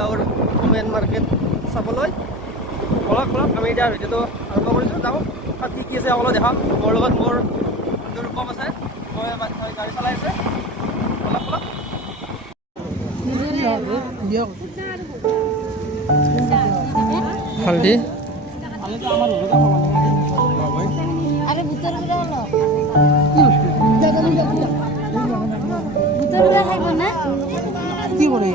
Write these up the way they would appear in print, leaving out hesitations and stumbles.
গাঁৱৰ main market চাবলৈ বলক আমি এতিয়া ভিডিঅ'টো আৰম্ভ কৰিছোঁ। যাওঁ তাত কি আছে সকলো দেখাম। মোৰ লগত মোৰ বন্ধু ৰূপম আছে, মই গাড়ী চলাই আছে। বলক হালধি কি কৰে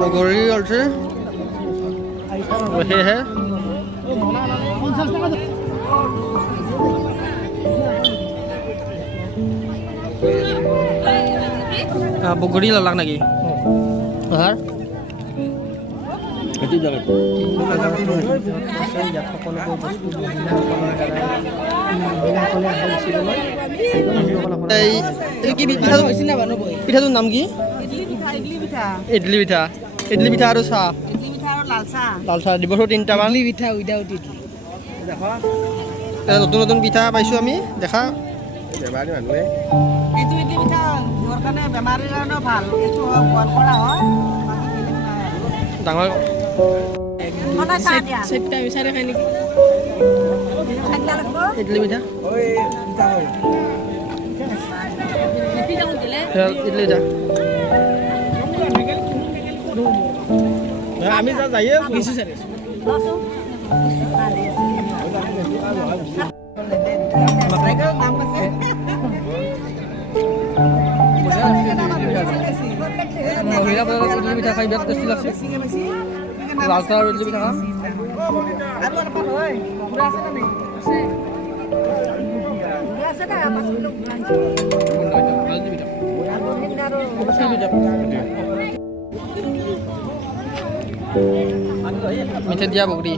বগৰী ওলছে সেয়েহে বগৰী লালাক নেকি হাৰ পিঠাটোৰ নাম কি? ইডলি পিঠা। ইডলি পিঠা আৰু চাহ, লাল চাহ দিবচোন 3টামান। নতুন নতুন পিঠা পাইছোঁ আমি, দেখা ডাঙৰ ইডলি পিঠা ইডলি পিঠা আমি যাইয়ে ইডলি পিঠা খাই বিৰাট টেষ্টি লাগছে। লাল চাহ ইডলি পিঠা খাম। মিঠা দিয়া বগৰী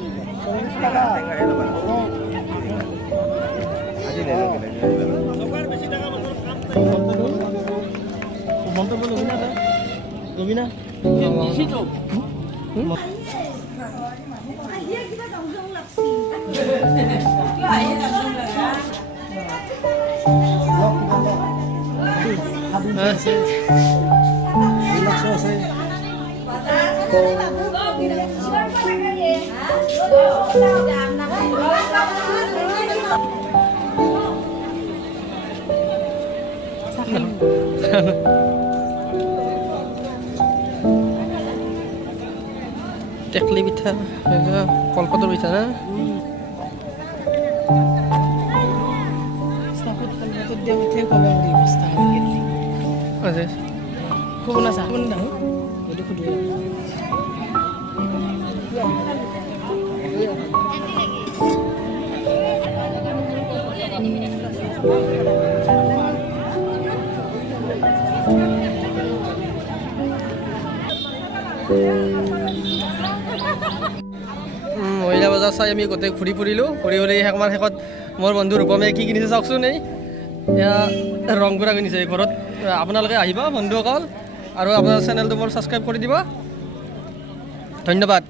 টেকলি পিঠা, কলপাতৰ পিঠা না মহিলা বজাৰ চাই আমি গোটেই ঘূৰি ফুৰিলোঁ। ঘূৰি শেষৰ শেষত মোৰ বন্ধু ৰূপমে কি কিনিছে চাওকচোন। এয়া ৰংগুৰা কিনিছে। ঘৰত আপোনালোকে আহিব বন্ধুসকল, আৰু আপোনাৰ চেনেলটো মোৰ ছাবস্ক্ৰাইব কৰি দিব। ধন্যবাদ।